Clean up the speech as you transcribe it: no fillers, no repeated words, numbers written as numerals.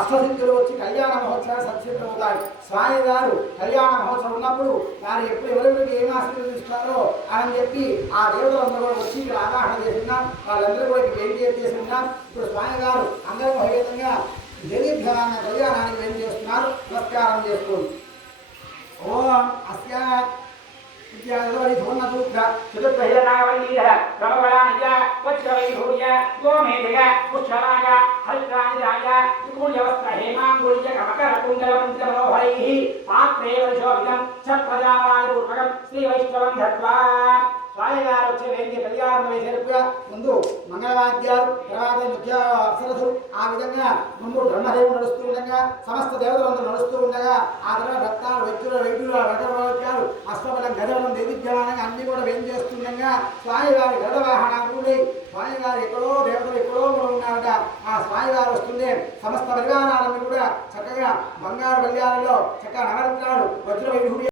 అష్టసిద్ధులు వచ్చి కళ్యాణ మహోత్సవాలు సంసిద్ధమవుతాయి. స్వామి గారు కళ్యాణ మహోత్సవం ఉన్నప్పుడు వారు ఎప్పుడు ఎవరెవరికి ఏం ఆశీర్వదిస్తారో అని చెప్పి ఆ దేవతలందరూ కూడా వచ్చి ఇక్కడ ఆవాహన చేస్తున్నాం. వాళ్ళందరూ కూడా వెయిట్ చేస్తున్నాం. ఇప్పుడు స్వామి గారు అందరూ విధంగా దేవీభ్యాన కళ్యాణానికి వెయిట్ చేస్తున్నారు. నమస్కారం చేసుకోండి. ఓం అస్య స్వామివారు వచ్చే వేదిక కళ్యాణం వేసేటప్పుగా ముందు మంగళవాద్యాలు, తర్వాత నృత్య అప్సరసులు, ఆ విధంగా ముందు బ్రహ్మదేవుడు నడుస్తూ ఉండగా సమస్త దేవతలందరూ నడుస్తూ ఉండగా ఆ తర్వాత రత్నాలు, వైద్యులు రకరకాలు అశ్వబలం, గజబలం, దేవిద్యమానంగా అన్ని కూడా వేం చేస్తుండగా స్వామివారి గరుడవాహనాలు స్వామివారు ఎక్కడో దేవతలు ఎక్కడో కూడా ఉన్నారట. ఆ స్వామివారు వస్తుండే సమస్త పరివారాలను కూడా చక్కగా బంగారు బల్యాలలో చక్కగా నవరత్నాలు, వజ్ర వైఢూర్య